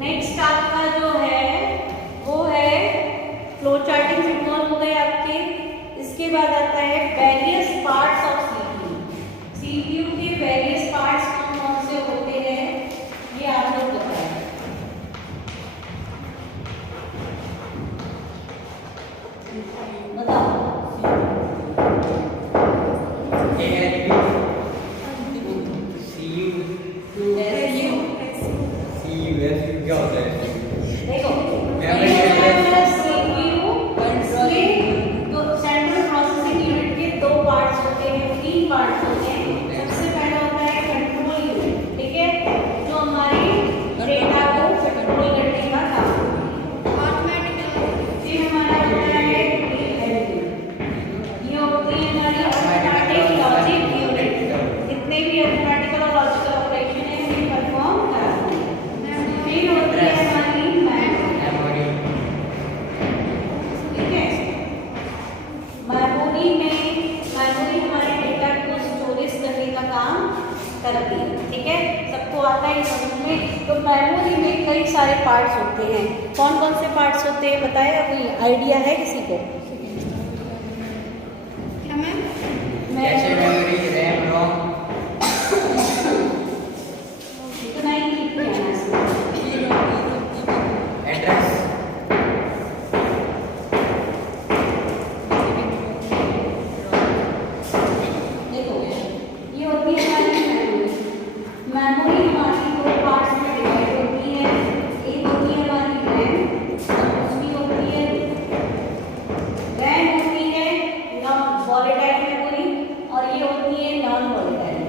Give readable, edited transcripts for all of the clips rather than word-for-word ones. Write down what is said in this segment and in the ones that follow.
Next आपका जो है वो है फ्लो चार्टिंग सिग्नल हो गए आपके। इसके बाद आता है various parts of CPU. CPU के वेरियस पार्ट्स कौन कौन से होते हैं ये आप लोग बताएं। क्या होता है? देखो सेंट्रल प्रोसेसिंग यूनिट के दो पार्ट्स होते हैं, तीन पार्ट्स होते हैं। सबसे पहला होता है कंट्रोल यूनिट, ठीक है, जो हमारे डेटा को कंट्रोल करने का काम करता है। फिर हमारा होता है DLU, ये होती है हमारी अरिथमेटिक लॉजिक यूनिट। जितने भी अरिथमेटिकल और लॉजिकल ऑपरेशन है ये परफॉर्म करती है। फिर होती है हमारी मेमोरी, ठीक है। मेमोरी हमारे डेटा को स्टोरेज करने का काम करती है, ठीक है। सबको आता है समझ में। तो मेमोरी में कई सारे पार्ट्स होते हैं। कौन कौन से पार्ट्स होते हैं बताए? अभी आइडिया है किसी को? जैसे मेमोरी, रैम, रोम। इतना ही लिख लेना इसमें। एड्रेस। देखो ये होती है हमारी मेमोरी। मेमोरी हमारी दो पार्ट्स में डिवाइड होती है। एक होती है हमारी रैम, दूसरी होती है रैम होती है नॉन वॉलेटाइल मेमोरी और ये होती है नॉन वॉलेटाइल,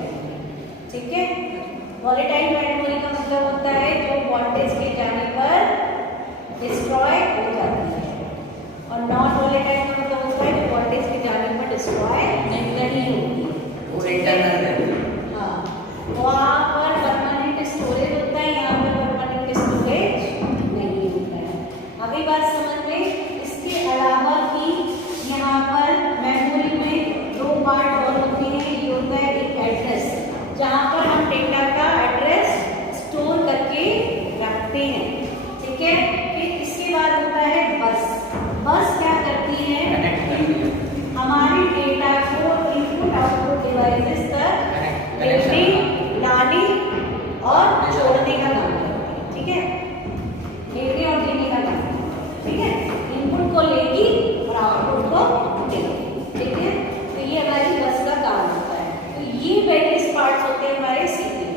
ठीक है। वॉलेटाइल मेमोरी का मतलब होता है जो वोल्टेज के जाने पर डिस्ट्रॉय हो जाती है, और नॉन वॉलेटाइल का मतलब होता है जो वोल्टेज के जाने पर डिस्ट्रॉय नहीं होती है। वो इंटरनल है। हाँ, वहाँ पर परमानेंट स्टोरेज होता है, यहाँ पर परमानेंट स्टोरेज नहीं होता है। अभी बात समझ में। इसके अलावा भी यहाँ पर मेमोरी में दो पार्ट और होते हैं। ये होता है एक एड्रेस, जहाँ पर हम डेटा का एड्रेस स्टोर करके रखते हैं, ठीक है। फिर इसके बाद होता है बस। बस क्या करती है? हमारे डेटा को इनपुट आउटपुट डिवाइसेस तक लेने, लाने और छोड़ने का काम करती है, ठीक है। लेने और देने का काम, ठीक है। इनपुट को लेगी और आउटपुट को देगी, ठीक है। तो ये हमारी बस का काम होता है। तो ये वेरियस पार्ट्स होते हैं हमारे सीपीयू,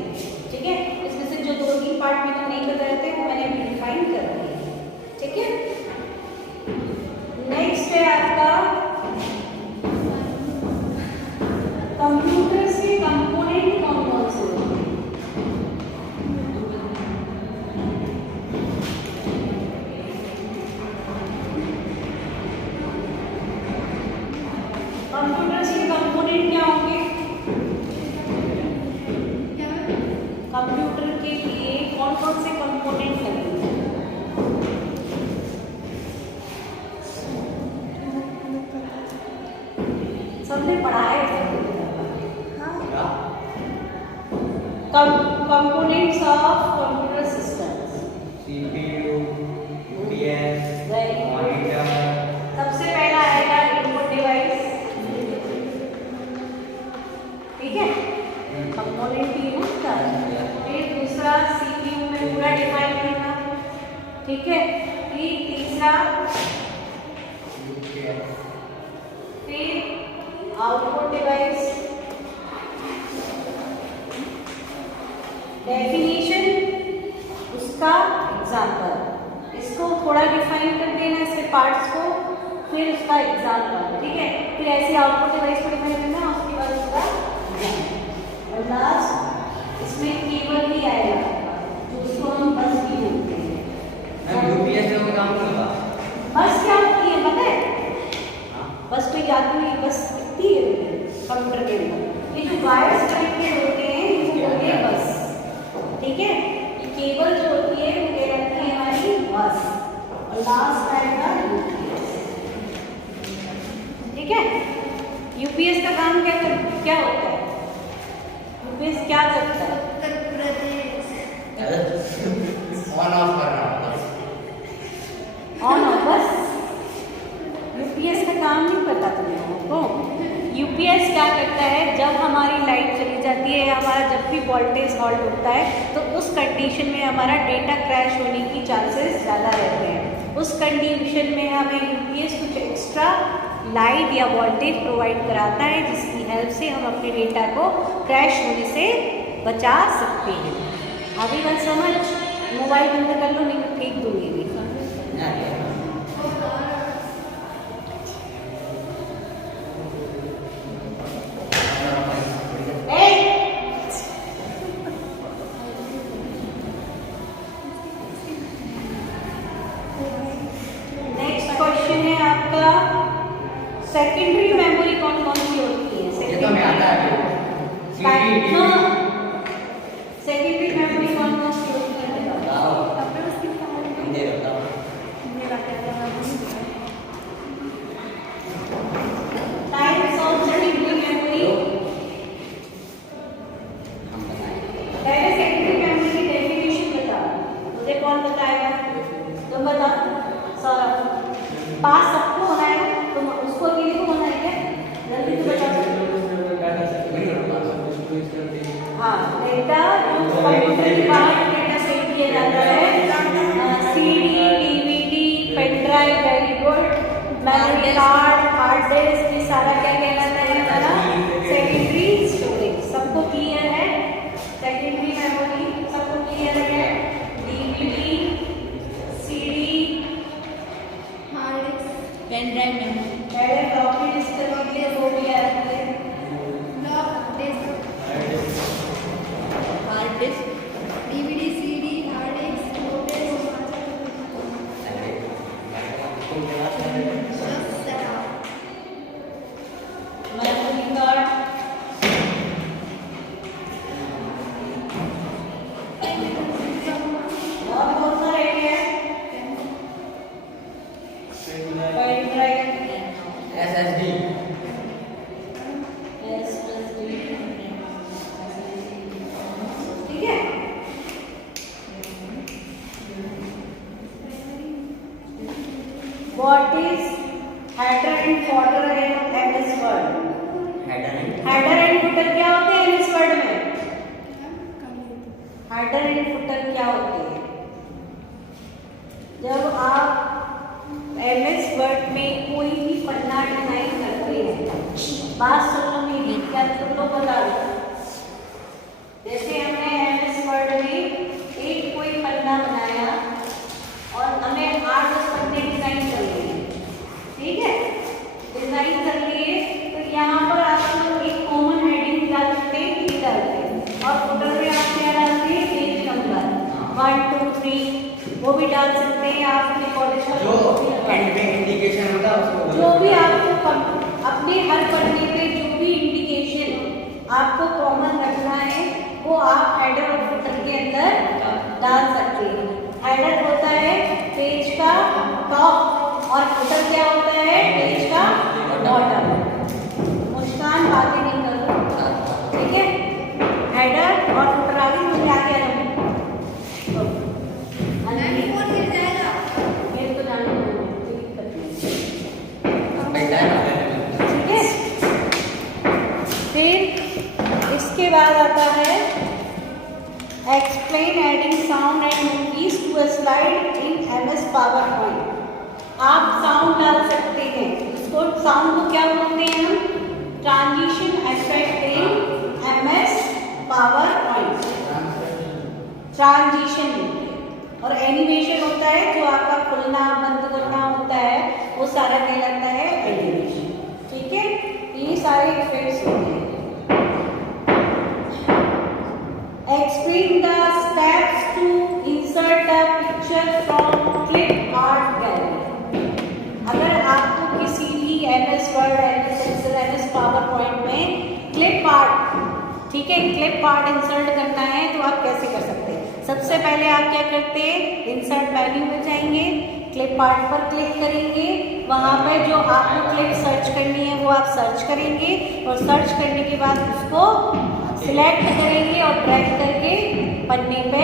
ठीक है। इसमें से जो दो तीन पार्ट में नहीं बताए थे वो मैंने अभी डिफाइन कर दिए, ठीक है। नेक्स्ट है आपका कंप्यूटर से कंपोनेंट कौन कौन से होते हैं? कंप्यूटर से कंपोनेंट क्या होंगे? कंप्यूटर के लिए कौन कौन से कंपोनेंट लगेंगे? सबने पढ़ा है components of computer systems. CPU, UPS, Right. Monitor. सबसे पहला आएगा इनपुट डिवाइस, ठीक है, कंपोनेंट ही है उसका। फिर दूसरा सीपीयू में पूरा डिफाइन करना, ठीक है। फिर तीसरा, फिर आउटपुट डिवाइस, डेफिनेशन, उसका एग्जाम्पल। इसको थोड़ा डिफाइन कर देना इसके पार्ट्स को, फिर उसका एग्जाम्पल, ठीक है। फिर ऐसे आउटपुट डिवाइस को डिफाइन करना, उसके बाद उसका एग्जाम्पल। और लास्ट इसमें केबल भी आएगा जो उसको हम बस भी बोलते हैं। यूपीएस का काम करता। बस क्या होती है पता है? बस तो याद नहीं, बस दिखती है कंप्यूटर के अंदर। ये जो वायर्स कनेक्टेड होते हैं ये होते हैं बस, ठीक है। ये केबल जो होती है वो कहलाती है हमारी बस। और लास्ट आएगा यूपीएस, ठीक है। यूपीएस का काम क्या होता है? यूपीएस क्या करता है? ऑन ऑफ क्या करता है, जब हमारी लाइट चली जाती है या हमारा जब भी वोल्टेज हॉल्ट होता है तो उस कंडीशन में हमारा डेटा क्रैश होने की चांसेस ज़्यादा रहते हैं। उस कंडीशन में हमें यूपीएस कुछ एक्स्ट्रा लाइट या वोल्टेज प्रोवाइड कराता है जिसकी हेल्प से हम अपने डेटा को क्रैश होने से बचा सकते हैं। अभी बात समझ, मोबाइल बंद कर लो नहीं तो फेंक दूंगी भी। नेक्स्ट क्वेश्चन है आपका, सेकेंडरी मेमोरी कौन कौन सी होती है? ये तो हमें आता है। सेकेंडरी मेमोरी कौन कौन सी होती है? हिंदी बताओ। Types of secondary memory. हम बताएं। पहले सेकेंडरी मेमोरी की डेफिनेशन बताओ, मुझे कौन बताएगा? तुम बताओ। सौरभ, पास सबको होना है ना, तुम उसको अकेले को होना है क्या? जल्दी से बताओ। हाँ, डेटा जो कंप्यूटर के बाहर डेटा सेव किया जाता है, CD, DVD, pen drive, very good, memory card, hard disk, ये सारा क्या कहलाता है हमारा? Secondary storage. सबको क्लियर है? सेकेंडरी मेमोरी सबको क्लियर है? DVD, CD, hard disk, pen drive memory, पहले फ्लॉपी डिस्क के लिए वो भी आते हैं। Hard disk, DVD, CD, hard disk, memory card, और कौन सा रह गया? Pen drive, SSD। एसएसडी, ठीक है। What is header and footer in MS Word? Header and footer क्या होते हैं MS Word में? हेडर एंड फुटर क्या होते हैं? जब आप MS Word में कोई भी पन्ना डिजाइन करते हैं, बात सुन लो मेरी, क्या तुम लोग बता दो। जैसे हमने MS Word में एक कोई पन्ना बनाया और हमें 8-10 पन्ने डिजाइन कर लिए, ठीक है? डिजाइन कर लिए तो यहाँ पर आप लोग एक कॉमन हेडिंग डाल सकते हैं, ये डालते हैं, और फुटर में आप क्या डालते हैं? पेज नंबर 1 2 3 वो भी डाल सकते हैं। आप अपने कॉलेज का जो एंड पे इंडिकेशन होता है उसको जो भी आपको अपने हर पन्ने पे जो भी इंडिकेशन आपको कॉमन रखना है वो आप हेडर और फुटर के अंदर डाल सकते हैं। हेडर होता है पेज का टॉप और फुटर क्या होता है? पेज का बॉटम। मुस्कान बातें नहीं करो, ठीक है? हेडर और फुटर आगे मुझे आगे आ मेरे को जाने दो, कोई दिक्कत नहीं, ठीक है? फिर इसके बाद आता है explain adding sound and movies to a slide in MS PowerPoint। आप साउंड डाल सकते हैं, इसको साउंड को क्या बोलते हैं हम? Transition effect in MS PowerPoint। Transition और एनिमेशन होता है, जो आपका खुलना बंद करना होता है वो सारा कहलाता है एनिमेशन, ठीक है? ये सारे इफेक्ट्स होते हैं। Explain the steps to insert a picture from clip art gallery। अगर आपको किसी भी MS Word, MS Excel, MS PowerPoint में क्लिप आर्ट, ठीक है, क्लिप आर्ट इंसर्ट करना है तो आप कैसे कर सकते हैं? सबसे पहले आप क्या करते हैं? इंसर्ट मेन्यू में जाएंगे, क्लिप आर्ट पर क्लिक करेंगे, वहाँ पर जो आपको क्लिप सर्च करनी है वो आप सर्च करेंगे और सर्च करने के बाद उसको सिलेक्ट करेंगे और ड्रैग करके पन्ने पे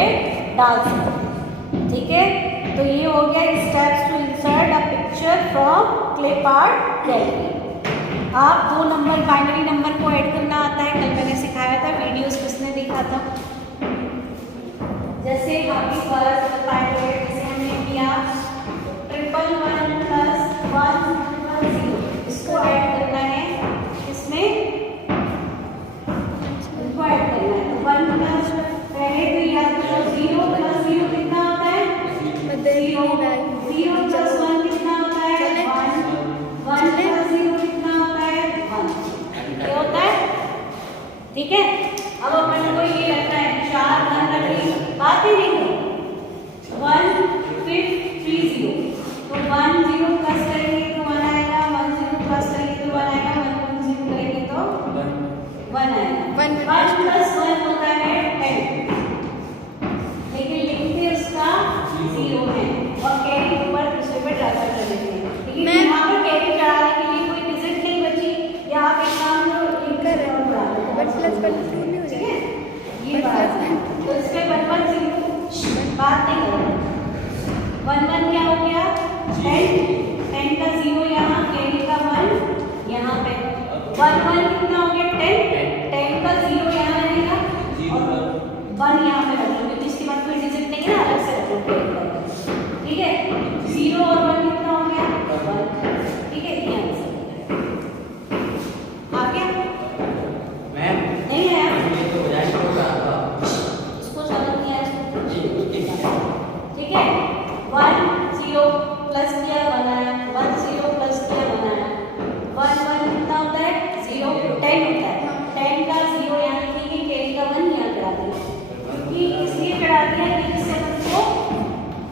डाल सकते हैं, ठीक है? तो ये हो गया steps to insert a picture from clip art gallery. आप 2 नंबर बाइनरी नंबर को ऐड करना आता है, कल मैंने सिखाया था, वीडियोस किसने देखा था। जैसे बाकी फर्स्ट पाइलेट जैसे हमने किया 111 प्लस 100, इसको ऐड करना है, इसमें इसको ऐड करना है। 1 प्लस पहले तो याद करो 0 प्लस 0 कितना होता है 0, 0 प्लस 1 कितना होता है 1, 1 प्लस 0 कितना होता है 1, क्या होता है, ठीक है। अब अपन को ये रखना है 4 1 रखिए, बात ही नहीं हो 1 फिर 3 0, तो 1 0 प्लस करेंगे तो 1 आएगा, 1 0 प्लस करेंगे तो 1 आएगा, 1 0 करेंगे तो 1 आएगा। 1 प्लस 1 होता है 10, लेकिन लिखते उसका 0 है और कैरी ऊपर दूसरे पे ट्रांसफर कर देते हैं, लेकिन यहाँ पर कैरी चढ़ाने के लिए कोई डिजिट नहीं बची, या आप एक काम करो लिख कर और बढ़ा दो 1 प्लस 1 2 नहीं हो ठीक जाएगा। है। ये बात तो इसमें 1 1 0 बात नहीं करो, 1 1 क्या हो गया 10, 10 का 0 यहाँ, कैरी का 1 यहाँ पे, 1 1 कितना हो गया 10, 10 का 0 यहाँ रहेगा और 1 यहाँ पे रख लो, क्योंकि इसके बाद कोई डिजिट नहीं है ना, अलग से रख लो कैरी का, ठीक है। 0 और 1 कितना हो गया 1, ठीक है। ये आंसर आ गया, मैम नहीं आया ये तो बजाय को था उसको समझ नहीं आया इसको जी ठीक है। ठीक है। 1 0 प्लस किया 1 आया, 1 0 प्लस किया 1 आया, 1 1 कितना होता है 0, 10 होता है, 10 का 0 यहाँ लिखेंगे, कैरी का 1 यहाँ चढ़ा देंगे, क्योंकि इसलिए चढ़ा दिया कि इससे हमको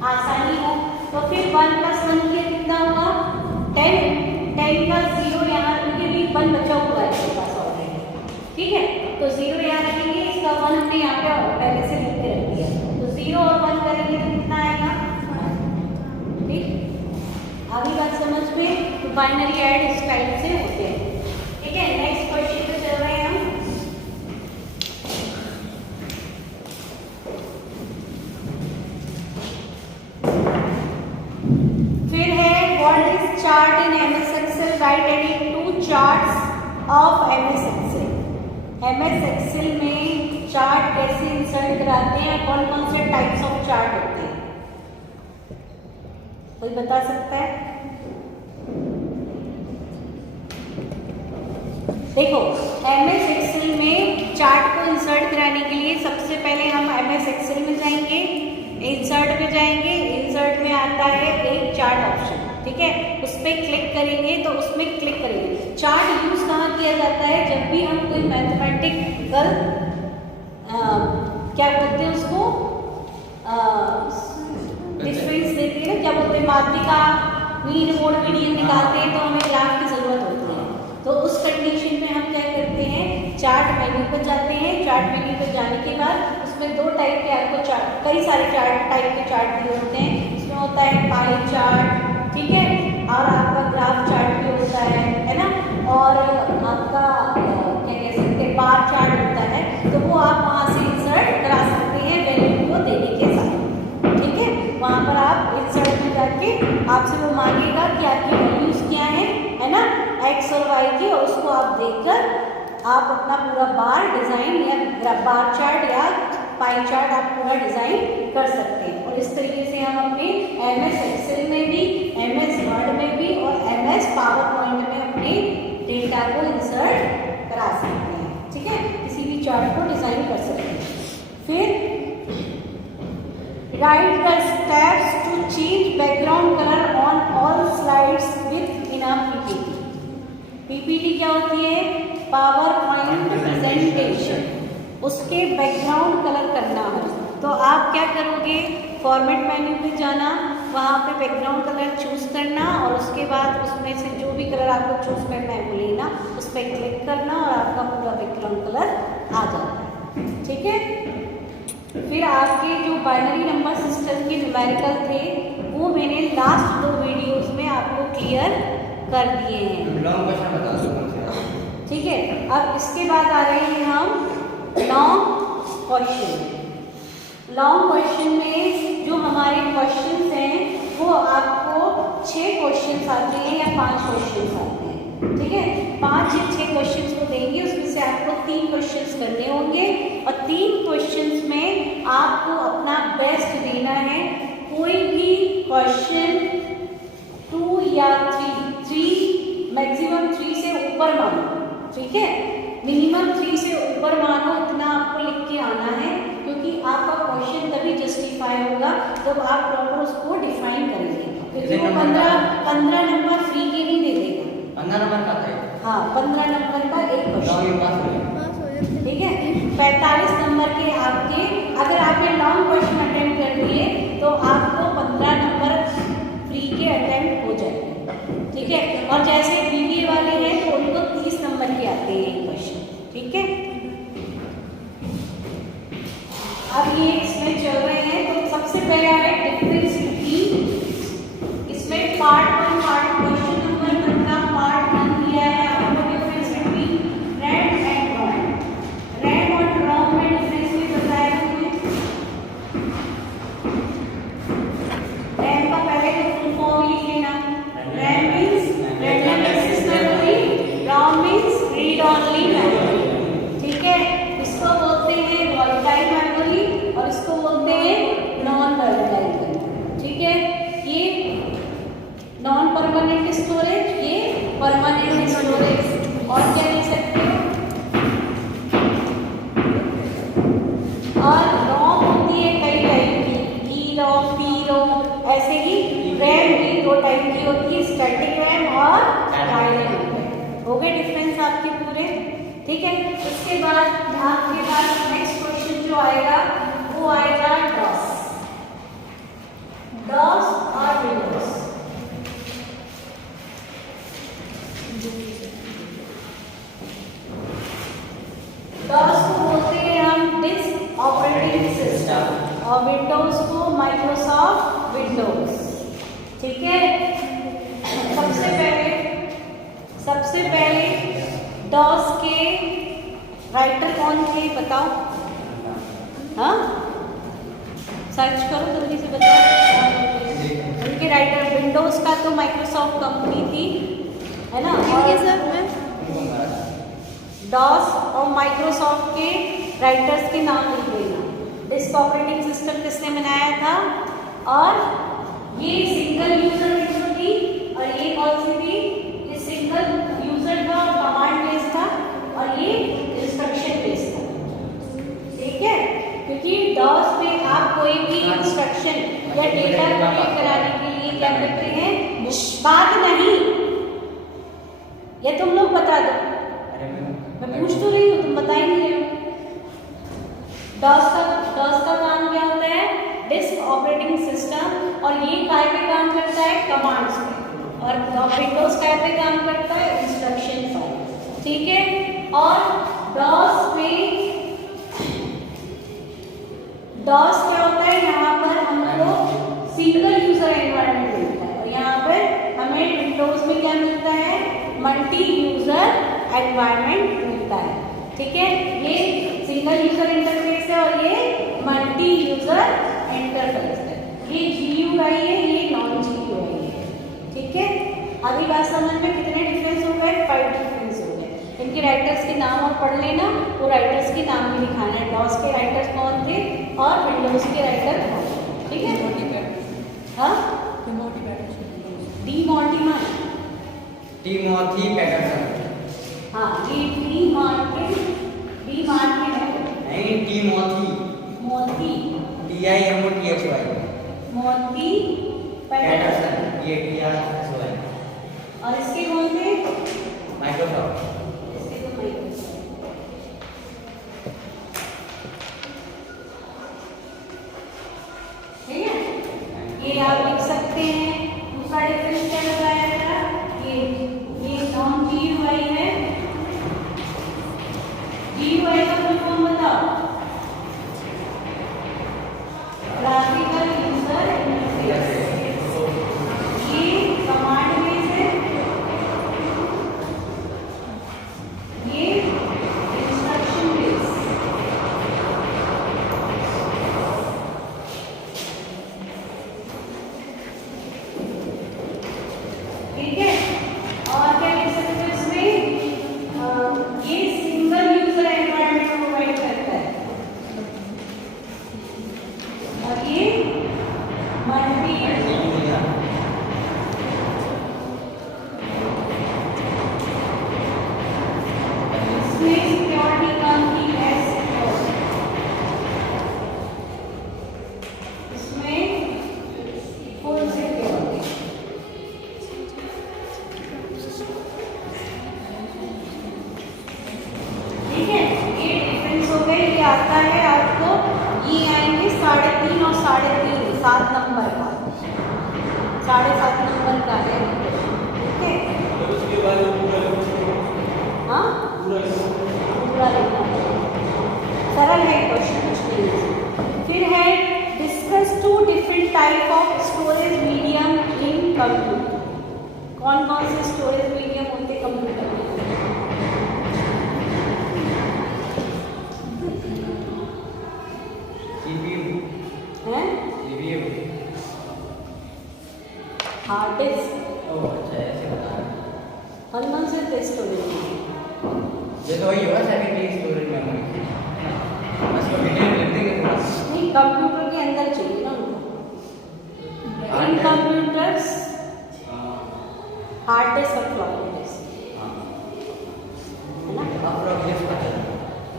आसानी हो। तो फिर 1 प्लस 1 किया कितना हुआ 10, 10 का 0 यहाँ, क्योंकि भी 1 बचा हुआ है इसके पास ऑलरेडी, ठीक है, तो 0 यहाँ रखेंगे, इसका 1 हमने यहाँ पे पहले से लिख के रख दिया, तो 0 और 1 करेंगे तो कितना आएगा, ठीक। अभी बात समझ में, तो बाइनरी ऐड इस टाइप से होते हैं, ठीक है। नेक्स्ट क्वेश्चन पे चल रहे हैं हम। फिर है what is chart in MS Excel, right any 2 charts of MS Excel. MS Excel में चार्ट कैसे इंसर्ट कराते हैं, कौन कौन से टाइप्स ऑफ चार्ट होते हैं, कोई बता सकता है। देखो एमएस एक्सेल में चार्ट को इंसर्ट कराने के लिए सबसे पहले हम एमएस एक्सेल में जाएंगे, इंसर्ट में जाएंगे, इंसर्ट में आता है एक चार्ट ऑप्शन, ठीक है, उस पर क्लिक करेंगे तो उसमें क्लिक करेंगे। चार्ट यूज कहाँ किया जाता है, जब भी हम कोई मैथमेटिकल क्या बोलते हैं उसको डिफरेंस देते हैं ना, क्या बोलते हैं माध्यिका मीन मोड मीडियन निकालते हैं तो हमें ग्राफ की जरूरत होती है, तो उस कंडीशन में हम क्या करते हैं चार्ट मेन्यू पर जाते हैं। चार्ट मेन्यू पर जाने के बाद उसमें 2 टाइप के आपको चार्ट, कई सारे टाइप के चार्ट दिए होते हैं, इसमें होता है पाई चार्ट, ठीक है, और आपका ग्राफ चार्ट भी होता है ना, और आपका क्या कह सकते हैं बार चार्ट होता है, तो वो आप वहाँ से इंसर्ट करा सकते हैं वैल्यू को देने के साथ, ठीक है। वहाँ पर आप इंसर्ट में जाके आपसे वो मांगेगा कि आपकी वैल्यूज क्या है ना, एक्स और वाई की, और उसको आप देखकर आप अपना पूरा बार डिजाइन या बार चार्ट या पाई चार्ट आप पूरा डिजाइन कर सकते हैं। और इस तरीके से हम अपने एमएस एक्सेल में भी, एमएस वर्ड में भी और एमएस पावर पॉइंट में अपने डेटा को इंसर्ट करा सकते हैं, ठीक है, किसी भी चार्ट को डिजाइन कर सकते हैं। फिर right the steps to change background colour on all slides within a PPT. PPT क्या होती है, पावर पॉइंट प्रेजेंटेशन, उसके बैकग्राउंड कलर करना हो तो आप क्या करोगे, फॉर्मेट मेन्यू पे जाना, वहाँ पे बैकग्राउंड कलर चूज करना और उसके बाद उसमें से जो भी कलर आपको चूज करना है वो लेना, उस पर क्लिक करना और आपका पूरा बैकग्राउंड कलर आ जाता है, ठीक है। फिर आपके जो बाइनरी नंबर सिस्टम के न्यूमेरिकल थे वो मैंने लास्ट 2 वीडियोस में आपको क्लियर कर दिए हैं, लॉन्ग क्वेश्चन बता दो कौन से, ठीक है। अब इसके बाद आ रहे हैं हम लॉन्ग क्वेश्चन। लॉन्ग क्वेश्चन में जो हमारे क्वेश्चंस हैं वो आपको 6 क्वेश्चंस आते हैं या 5 क्वेश्चंस आते हैं, ठीक है, 5 या 6 क्वेश्चंस को देंगे, उसमें से आपको 3 क्वेश्चंस करने होंगे और 3 क्वेश्चंस में आपको अपना बेस्ट देना है। कोई भी क्वेश्चन 2 या 3 मैक्सिमम 3 से ऊपर मानो, ठीक है, मिनिमम 3 से ऊपर मानो, इतना आपको लिख के आना है, क्योंकि आपका क्वेश्चन तभी जस्टिफाई होगा जब आप प्रॉपर उसको डिफाइन करेंगे, क्योंकि वो 15 नंबर फ्री के नहीं दे देगा। 15 नंबर का था। हाँ, 15 नंबर का एक क्वेश्चन, पास हो जाते हैं। ठीक है। 45 नंबर के आपके, अगर आपने लॉन्ग क्वेश्चन अटेम्प्ट कर लिए तो आपको 15 नंबर फ्री के अटेम्प्ट हो जाएंगे, ठीक है। और जैसे बीबीए वाले हैं तो उनको 30 नंबर के आते हैं क्वेश्चन, ठीक है। अब ये इसमें चल रहे हैं, तो सबसे पहले आ रहा है डिफरेंस बिटवीन, इसमें पार्ट 1 क्वेश्चन नंबर का पार्ट 1 दिया है आपको, difference between red and wrong. Red और रॉन्ग में डिफरेंस भी बताया हमने। रैम का पहले तो फुल फॉर्म लिख लेना। RAM means random access memory, ROM means read only memory, ठीक है। इसको बोलते हैं वॉलेटाइल मेमोरी और इसको बोलते हैं नॉन वॉलेटाइल मेमोरी, ठीक है। ये नॉन परमानेंट स्टोरेज, ये परमानेंट स्टोरेज। और क्या लिख सकते हो, और रॉम होती है कई टाइप की, ई रॉम, पी रॉम, ऐसे ही रैम भी 2 टाइप की होती है, स्टैटिक रैम और डायनेमिक रैम। हो गए डिफरेंस आपके पूरे, ठीक है। उसके बाद आपके पास नेक्स्ट क्वेश्चन जो आएगा वो आएगा डॉस और विंडोज। डॉस को बोलते हैं हम डिस्क ऑपरेटिंग सिस्टम और विंडोज को माइक्रोसॉफ्ट विंडोज, ठीक है। सबसे पहले डॉस के राइटर कौन थे बताओ, हाँ सर्च करो जल्दी से बताओ। उनके राइटर, विंडोज का तो माइक्रोसॉफ्ट कंपनी थी, है ना। ठीक है सर, मैं डॉस और माइक्रोसॉफ्ट के राइटर्स के नाम लिख देना। डिस्क ऑपरेटिंग सिस्टम किसने बनाया था, और ये सिंगल यूजर विंडो थी, और ये कौन सी थी, ये सिंगल यूजर था, कमांड बेस्ड था, और ये इंस्ट्रक्शन बेस्ड था, ठीक है। क्योंकि डॉस में आप कोई भी इंस्ट्रक्शन या डेटा क्रिएट कराने के लिए क्या करते हैं, बात नहीं, ये तुम लोग बता दो, मैं पूछ तो रही हूँ, तुम बता ही नहीं रहे हो। डॉस का काम क्या होता है, डिस्क ऑपरेटिंग सिस्टम, और ये काय पे काम करता है, कमांड्स पे, और विंडोज काय पे काम करता है, इंस्ट्रक्शन फाइल, ठीक है। और डॉस क्या होता है, यहाँ पर हमको सिंगल यूजर एनवायरनमेंट मिलता है, और यहाँ पर हमें विंडोज में क्या मिलता है, मल्टी यूजर एनवायरनमेंट मिलता है, ठीक है। ये सिंगल यूजर इंटरफेस है और ये मल्टी यूजर इंटरफेस है। ये GUI है, ये नॉन GUI है, ठीक है। अभी बात समझ में कितने डिफरेंस हो गए, 5 डिफरेंस हो गए। इनके राइटर्स के नाम और पढ़ लेना, वो राइटर्स के नाम भी दिखाना है, डॉस के राइटर्स कौन थे और विंडोज के राइटर कौन थे, ठीक है। हाँ, टिमोथी पैटरसन। हाँ, ये डी मार्टिन है, नहीं, टिमोथी, मोती, TIMOTHY, मोती पैटरसन। PATRSON। और इसके कौन थे, माइक्रोसॉफ्ट। इसके तो माइक्रोसॉफ्ट, ठीक है। ये आप लिख सकते हैं। दूसरा डिफरेंस क्या बताया था, ये नॉन GUI है। GUI का फुल फॉर्म बताओ, ग्राफिकल यूजर इंटरफेस। ये कमांड बेस्ड है, ये इंस्ट्रक्शन बेस्ड। ठीक है। और क्या लिख सकते हैं type of storage medium in computer? कौन कौन से स्टोरेज मीडियम होते कंप्यूटर में? CPU, हैं? CPU। Hard disk. ओह अच्छा, ऐसे बता रहे हैं। कौन कौन से स्टोरेज मीडियम? ये तो वही होगा, सेकेंडरी स्टोरेज मेमोरी। बस वो डिटेल लिख देंगे थोड़ा। नहीं, कंप्यूटर के अंदर चाहिए ना उनको। इन कंप्यूटर्स हार्ड डिस्क और फ्लॉपी डिस्क, हाँ, है ना? अप्रोक्सीमेट पता है।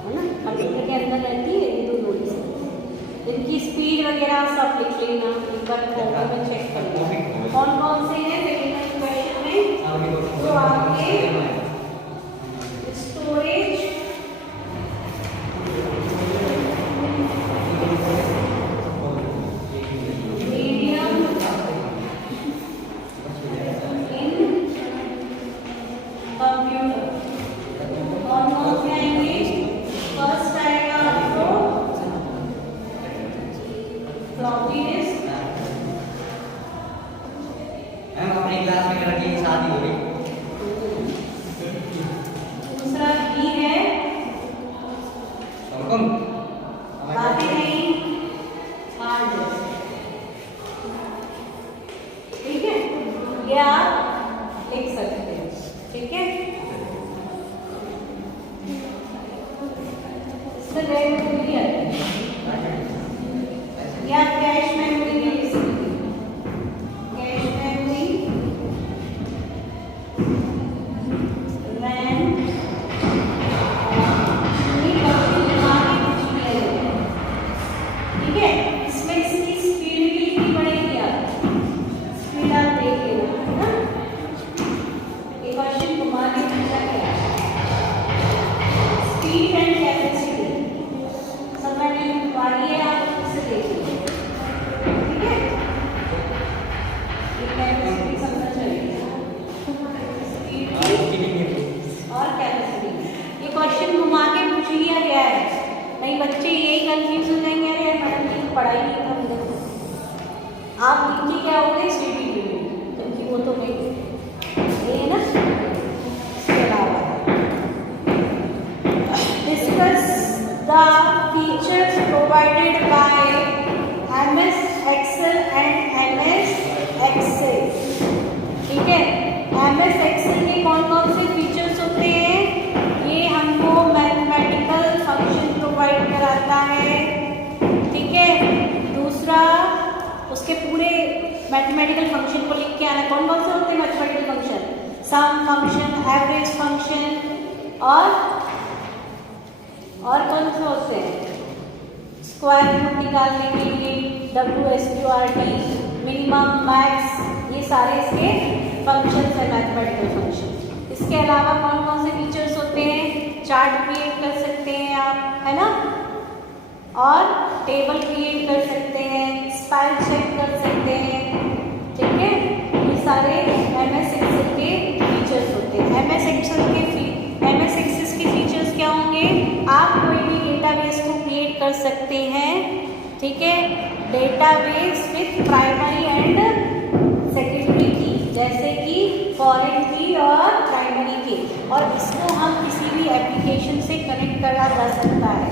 है ना? कंप्यूटर के अंदर रहती है ये दो नोट्स। इनकी स्पीड वगैरह सब लिख लेना, एक बार कॉपी में चेक कर लेना। कौन कौन से हैं सेकंड क्वेश्चन में? तो आपके स्टोरेज मीडियम इन कंप्यूटर कौन कौन से आएंगे? फर्स्ट आएगा आपको फ्लॉपी डिस्क। मैम अपनी क्लास में लड़की की शादी हो गई। दूसरा बी है हुकुम। बाकी नहीं हार्ड डिस्क। ठीक है, ये आप लिख सकते हैं। ठीक है, इसमें रैम मेमोरी आती है या कैश मेमोरी भी लिख सकते हैं। कैश मेमोरी, रैम, ठीक है। इसमें इसकी स्पीड भी लिखनी पड़ेगी, आप स्पीड आप देख लेना, है ना? ये क्वेश्चन घुमा के पूछा गया स्पीड एंड कैपेसिटी, सब मैंने लिखवा ली है, आप इसे देख लीजिए। ठीक है, ये कैपेसिटी समझना चाहिए, स्पीड और कैपेसिटी। ये क्वेश्चन घुमा के पूछ लिया गया है, नहीं बच्चे यही कंफ्यूज हो जाएंगे, अरे मैडम जी पढ़ाई नहीं था मुझे। आप नीचे क्या हो गए? सीडी क्योंकि वो तो गई ये है ना। इसके अलावा discuss the features provided by MS Excel and MS Excel। ठीक है, MS Excel के कौन कौन से फीचर्स होते हैं? ये हमको मैथमेटिकल फंक्शन प्रोवाइड कराता है। ठीक है, दूसरा उसके पूरे मैथमेटिकल फंक्शन को लिख के आना। कौन कौन से होते हैं मैथमेटिकल फंक्शन? सम फंक्शन, एवरेज फंक्शन और कौन से होते हैं? स्क्वायर रूट निकालने के लिए WSQRT, मिनिमम, मैक्स, ये सारे इसके फंक्शंस है, मैथमेटिकल फंक्शन। इसके अलावा कौन कौन से फीचर्स होते हैं? चार्ट क्रिएट कर सकते हैं आप, है ना, और टेबल क्रिएट कर सकते हैं, स्पेल चेक कर सकते हैं। ठीक है, ये सारे MS Excel के फीचर्स होते हैं। MS Excel के फीचर्स क्या होंगे? आप कोई भी डेटाबेस को क्रिएट कर सकते हैं। ठीक है, database with primary and secondary की, जैसे कि फॉरेन की और प्राइमरी की, और इसको हम किसी भी एप्लीकेशन से कनेक्ट करा जा सकता है।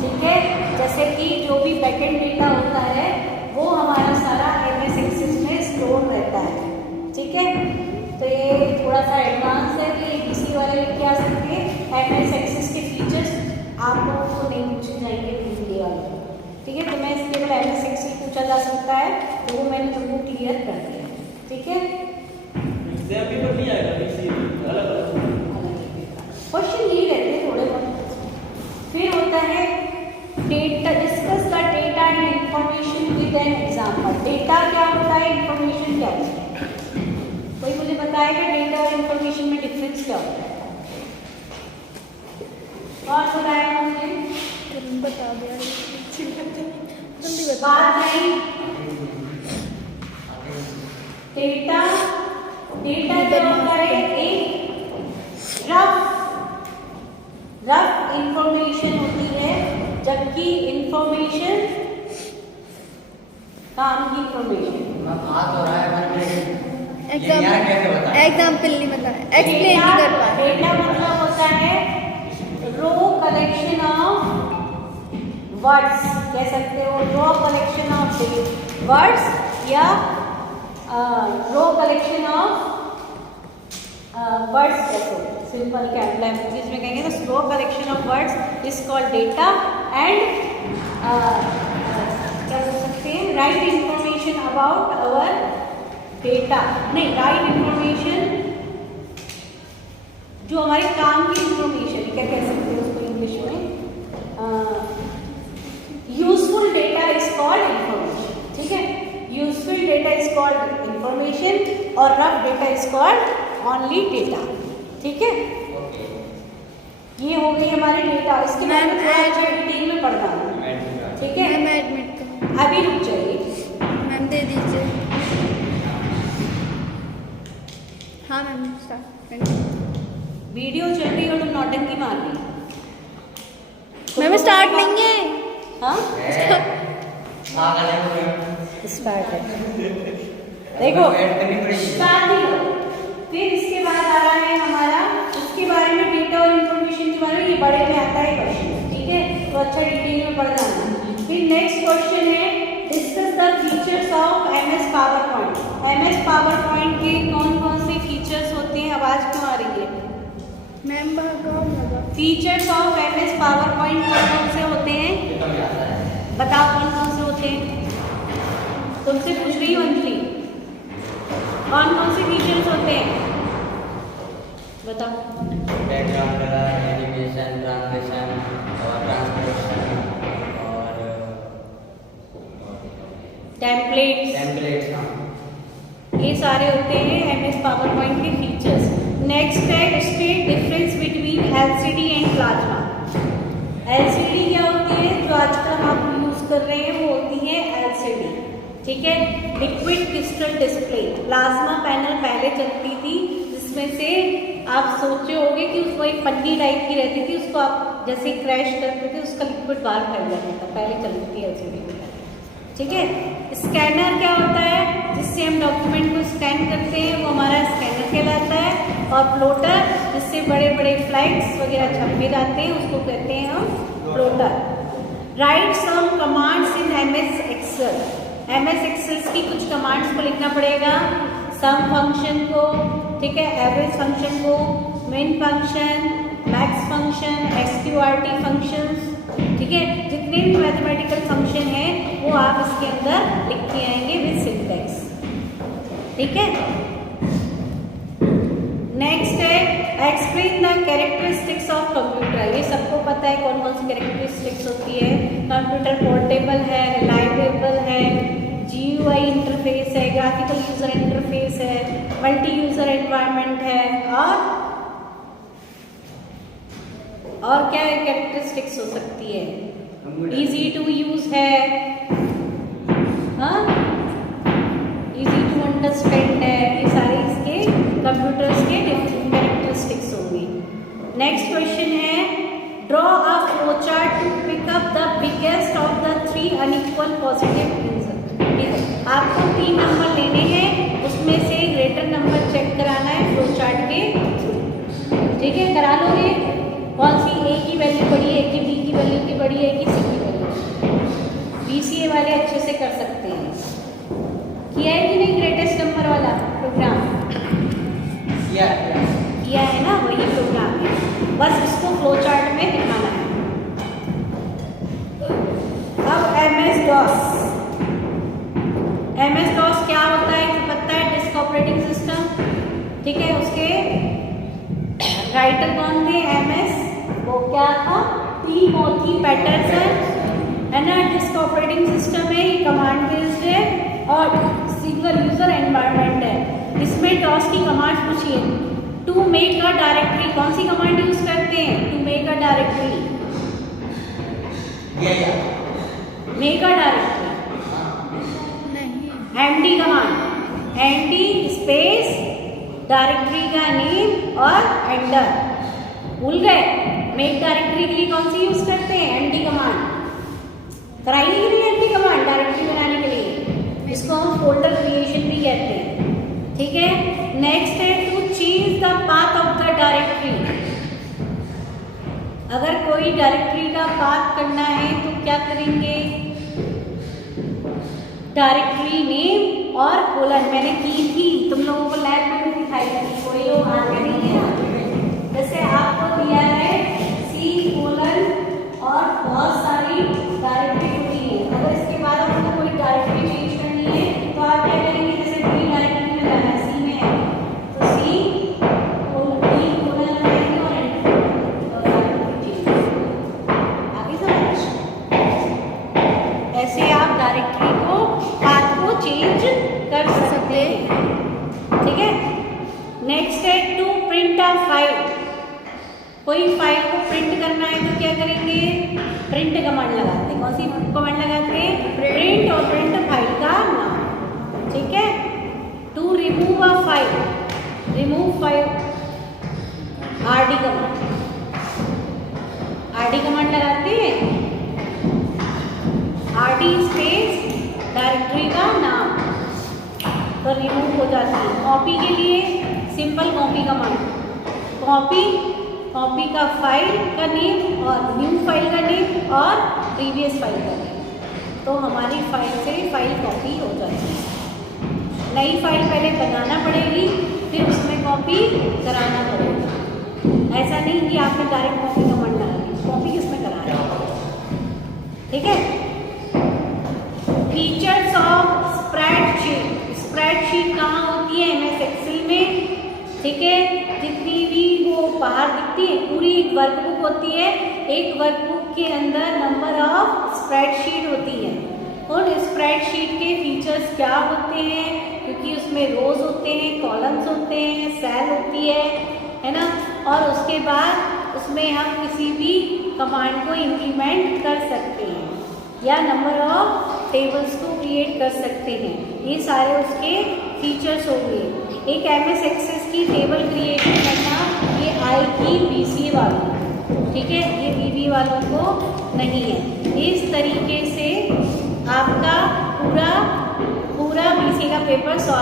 ठीक है, जैसे कि जो भी बैकएंड डेटा होता है वो हमारा सारा MS Excel में स्टोर रहता है। ठीक है, तो ये थोड़ा सा एडवांस है कि ABC वाले लेके आ सकते हैं। MS Excel के फीचर्स आप लोगों को नहीं पूछे जाएंगे हिंदी वाले। ठीक है, तो मैं इसके केवल MS Excel पूछा जा सकता है, तो वो मैंने तुमको क्लियर कर दिया। ठीक है, एग्जाम पेपर नहीं आएगा बीसी अलग क्वेश्चन यही रहते हैं थोड़े बहुत। फिर होता है data, discuss the data and information with an example. Data क्या होता है, इंफॉर्मेशन क्या होता है? कोई मुझे बताएगा डेटा और इंफॉर्मेशन में डिफरेंस क्या होता है? और बताएगा मुझे? बता दिया, जल्दी बता। बात नहीं, डेटा क्या होता है? एक रफ इंफॉर्मेशन होती है, जबकि इंफॉर्मेशन काम की इंफॉर्मेशन। आ तो रहा है पर एग्जाम यार कैसे बता एग्जाम्पल नहीं बता एक्सप्लेन नहीं कर पा रहे। डेटा मतलब होता है रो कलेक्शन ऑफ वर्ड्स, कह सकते हो रो कलेक्शन ऑफ वर्ड्स या रो कलेक्शन ऑफ वर्ड्स। जैसे सिंपल लैंग्वेज में कहेंगे तो raw collection of words is called data and क्या बोल सकते हैं right information about our data, नहीं राइट इंफॉर्मेशन जो हमारे काम की इंफॉर्मेशन क्या कह सकते हैं उसको इंग्लिश में, useful data is called information. ठीक है, useful data is called information और rough data is called only data. ठीक है, ये हो गई हमारे डेटा। इसके बाद में थोड़ा अच्छा डिटेल में पढ़ना है। ठीक है, मैं एडमिट करूँ, अभी रुक जाइए, मैम दे दीजिए। हाँ मैम स्टार्ट वीडियो चल रही है और तुम नौटंकी मार रही। मैम स्टार्ट नहीं है। हाँ पागल है वो। स्टार्ट है, देखो ऐड करनी पड़ेगी। स्टार्ट ही करो। फिर इसके बाद आ रहा है हमारा उसके बारे में डेटा और इंफॉर्मेशन के बारे में, ये बड़े में आता है क्वेश्चन। ठीक है, तो अच्छा डिटेल में पढ़ जाना। फिर नेक्स्ट क्वेश्चन है discuss the features of MS power point. MS power point के कौन कौन से फीचर्स होते हैं? आवाज क्यों आ रही है? मैम लगा features of MS power point कौन कौन से होते हैं? बताओ कौन कौन से होते हैं? तुमसे पूछ रही हूँ अंजलि, कौन कौन से फीचर्स होते हैं बताओ। बैकग्राउंड कलर, एनिमेशन, ट्रांसलेशन और ट्रांसलेशन और टेम्पलेट्स, हाँ, ये सारे होते हैं एमएस पावर पॉइंट के फीचर्स। नेक्स्ट है state difference between LCD and plasma. LCD क्या होती है जो आजकल हम यूज कर रहे हैं, वो होती है एलसीडी। ठीक है, liquid crystal display. Plasma panel पहले चलती थी जिसमें से आप सोचे होंगे कि उसको एक पन्नी टाइप की रहती थी, उसको आप जैसे क्रैश करते थे उसका लिक्विड बाहर फैल जाता था, पहले चलती थी एलसीडी में। ठीक है, स्कैनर क्या होता है जिससे हम डॉक्यूमेंट को स्कैन करते हैं, वो हमारा स्कैनर कहलाता है। और प्लॉटर जिससे बड़े बड़े फ्लाइट्स वगैरह छपे जाते हैं उसको कहते हैं हम plotter. Right some commands in MS Excel. MS Excel की कुछ कमांड्स को लिखना पड़ेगा, सम फंक्शन को, ठीक है, एवरेज फंक्शन को, main function, max function, SQRT functions. ठीक है, जितने भी मैथमेटिकल फंक्शन हैं वो आप इसके अंदर लिख के आएंगे विद सिंटैक्स। ठीक है, नेक्स्ट है explain the characteristics of computer. ये सबको पता है कौन कौन सी कैरेक्टरिस्टिक्स होती है। कंप्यूटर पोर्टेबल है, रिलायबल है, जीयूआई इंटरफेस है, ग्राफिकल यूजर इंटरफेस है, मल्टी यूजर एनवायरनमेंट है, और क्या कैरेक्टरिस्टिक्स हो सकती है? इजी टू यूज है, हाँ, इजी टू अंडरस्टैंड है। ये सारे इसके कंप्यूटर्स के डिफरेंट कैरेक्टरिस्टिक्स होंगी। नेक्स्ट क्वेश्चन है draw a flow chart to pick up the biggest of the 3 unequal positive result. आपको 3 नंबर लेने हैं, उसमें से ग्रेटर नंबर चेक कराना है फ्लो चार्ट के थ्रू। ठीक है, करा लोगे? कौन सी ए की वैल्यू बड़ी है कि बी की वैल्यू की बड़ी है कि सी की वैल्यू? बीसीए वाले अच्छे से कर सकते हैं। किया है कि नहीं ग्रेटेस्ट नंबर वाला प्रोग्राम? किया है ना, वही प्रोग्राम है, बस इसको फ्लो चार्ट में दिखाना है। अब एमएस डॉस। एमएस डॉस क्या होता है तो पता है, डिस्क ऑपरेटिंग सिस्टम। ठीक है, उसके राइटर कौन थे? एमएस, वो क्या था? टिमोथी पैटरसन, है ना। डिस्क ऑपरेटिंग सिस्टम है, ये कमांड बेस्ड है और सिंगल यूजर एनवायरनमेंट है। इसमें डॉस की कमांड पूछिए, टू मेक अ डायरेक्टरी, कौन सी कमांड यूज करते हैं? To make a directory, make a directory, नहीं MD command, MD space directory का नेम और एंटर। भूल गए? मेक डायरेक्टरी के लिए कौन सी यूज करते हैं? MD command. कराइए कि नहीं एमडी कमांड डायरेक्टरी बनाने के लिए? इसको हम फोल्डर क्रिएशन भी कहते हैं, ठीक है। नेक्स्ट है to change the path of the directory. अगर कोई डायरेक्टरी का पाथ करना है तो क्या करेंगे, डायरेक्टरी नेम और कोलन मैंने की थी, तुम लोगों को लैब में भी दिखाई थी, कोई लोग आगे नहीं है ना। जैसे आपको दिया है C कोलन और बहुत सारी डायरेक्टरी होती है, अगर इसके बाद आपको कोई डायरेक्टरी चेंज करनी है तो आप क्या करेंगे, जैसे B डायरेक्टरी में जाना है, C में है तो C D कोलन लगाएंगे और डायरेक्टरी चेंज। आगे समझ, ऐसे आप डायरेक्टरी को पाथ को चेंज कर सकते हैं, ठीक है। नेक्स्ट है टू प्रिंट अ फाइल। कोई फाइल को प्रिंट करना है तो क्या करेंगे, प्रिंट कमांड लगाते हैं। कौन सी कमांड लगाते हैं, प्रिंट, और प्रिंट फाइल का नाम, ठीक है। To remove a file, remove file RD command, RD command लगाते हैं, RD स्पेस डायरेक्टरी का नाम, तो रिमूव हो जाती है। कॉपी के लिए simple copy command, copy, copy का फाइल का नेम और न्यू फाइल का नेम और प्रीवियस फाइल का नेम, तो हमारी फाइल से फाइल कॉपी हो जाती है। नई फाइल पहले बनाना पड़ेगी, फिर उसमें कॉपी कराना पड़ेगा। ऐसा नहीं कि आपने डायरेक्ट कॉपी कमांड लगा दी, कॉपी किसमें कराना है, ठीक है। Features of spreadsheet. स्प्रेडशीट कहाँ होती है, MS एक्सेल में, ठीक है। जितनी भी वो बाहर दिखती है पूरी एक वर्कबुक होती है, एक वर्कबुक के अंदर नंबर ऑफ स्प्रेडशीट होती है। और स्प्रेडशीट के फीचर्स क्या होते हैं, क्योंकि उसमें रोज होते हैं, कॉलम्स होते हैं, सेल होती है ना। और उसके बाद उसमें हम किसी भी कमांड को इम्प्लीमेंट कर सकते हैं या नंबर ऑफ टेबल्स को क्रिएट कर सकते हैं। ये सारे उसके फीचर्स हो गए। एक MS एक्सेस की टेबल क्रिएशन करना, ये आएगी BCA वालों, ठीक है, ये BBA वालों को नहीं है। इस तरीके से आपका पूरा BCA का पेपर सॉल्व